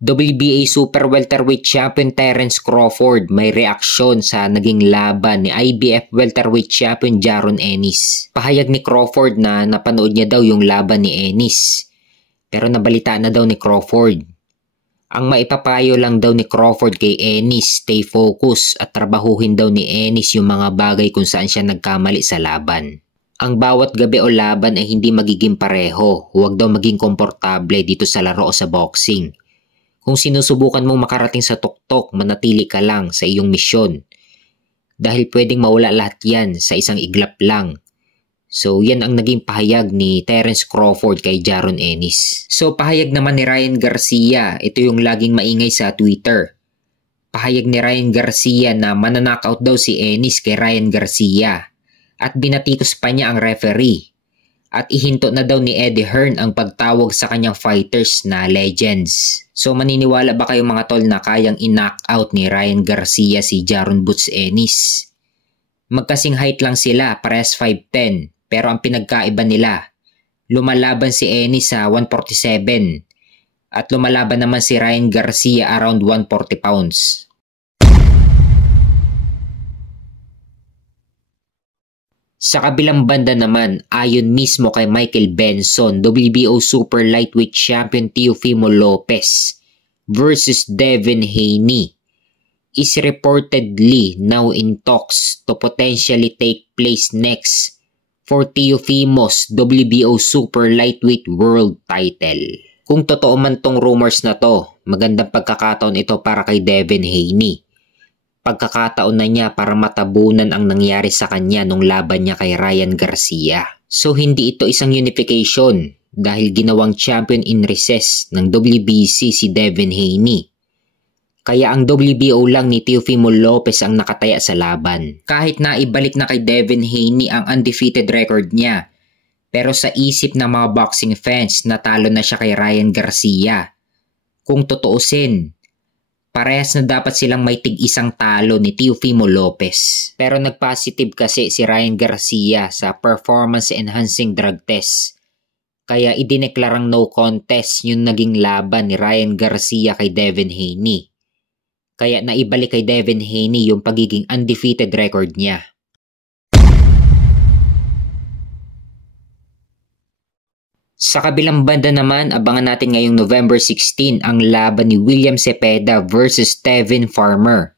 WBA Super Welterweight Champion Terence Crawford may reaksyon sa naging laban ni IBF Welterweight Champion Jaron Ennis. Pahayag ni Crawford na napanood niya daw yung laban ni Ennis, pero nabalita na daw ni Crawford. Ang maipapayo lang daw ni Crawford kay Ennis, stay focus at trabahuhin daw ni Ennis yung mga bagay kung saan siya nagkamali sa laban. Ang bawat gabi o laban ay hindi magiging pareho, huwag daw maging komportable dito sa laro o sa boxing. Kung sinusubukan mong makarating sa tuktok, manatili ka lang sa iyong misyon. Dahil pwedeng mawala lahat yan sa isang iglap lang. So yan ang naging pahayag ni Terence Crawford kay Jaron Ennis. So pahayag naman ni Ryan Garcia, ito yung laging maingay sa Twitter. Pahayag ni Ryan Garcia na mananockout daw si Ennis kay Ryan Garcia. At binatikos pa niya ang referee. At ihinto na daw ni Eddie Hearn ang pagtawag sa kanyang fighters na legends. So maniniwala ba kayo mga tol na kayang i-knockout ni Ryan Garcia si Jaron Boots Ennis? Magkasing height lang sila, parehas 5'10", pero ang pinagkaiba nila, lumalaban si Ennis sa 147 at lumalaban naman si Ryan Garcia around 140 pounds. Sa kabilang banda naman, ayon mismo kay Michael Benson, WBO Super Lightweight Champion Teofimo Lopez versus Devin Haney is reportedly now in talks to potentially take place next for Teofimo's WBO Super Lightweight World Title. Kung totoo man tong rumors na to, magandang pagkakataon ito para kay Devin Haney. Pagkakataon na niya para matabunan ang nangyari sa kanya nung laban niya kay Ryan Garcia. So hindi ito isang unification dahil ginawang champion in recess ng WBC si Devin Haney. Kaya ang WBO lang ni Teofimo Lopez ang nakataya sa laban. Kahit na ibalik na kay Devin Haney ang undefeated record niya, pero sa isip ng mga boxing fans natalo na siya kay Ryan Garcia. Kung totoosin, parehas na dapat silang may tig-isang talo ni Teofimo Lopez. Pero nag-positive kasi si Ryan Garcia sa performance-enhancing drug test. Kaya idineklarang no contest yung naging laban ni Ryan Garcia kay Devin Haney. Kaya naibalik kay Devin Haney yung pagiging undefeated record niya. Sa kabilang banda naman, abangan natin ngayong November 16 ang laban ni William Cepeda versus Tevin Farmer.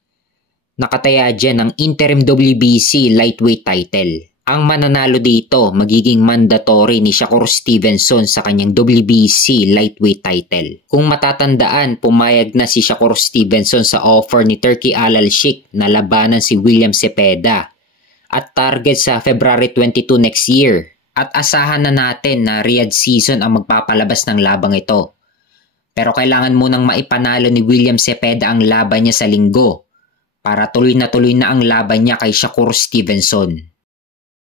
Nakataya dyan ang interim WBC lightweight title. Ang mananalo dito magiging mandatory ni Shakur Stevenson sa kanyang WBC lightweight title. Kung matatandaan, pumayag na si Shakur Stevenson sa offer ni Turki Al-Sheikh na labanan si William Cepeda at target sa February 22 next year. At asahan na natin na Riyadh season ang magpapalabas ng labang ito. Pero kailangan munang maipanalo ni William Cepeda ang laban niya sa linggo para tuloy na ang laban niya kay Shakur Stevenson.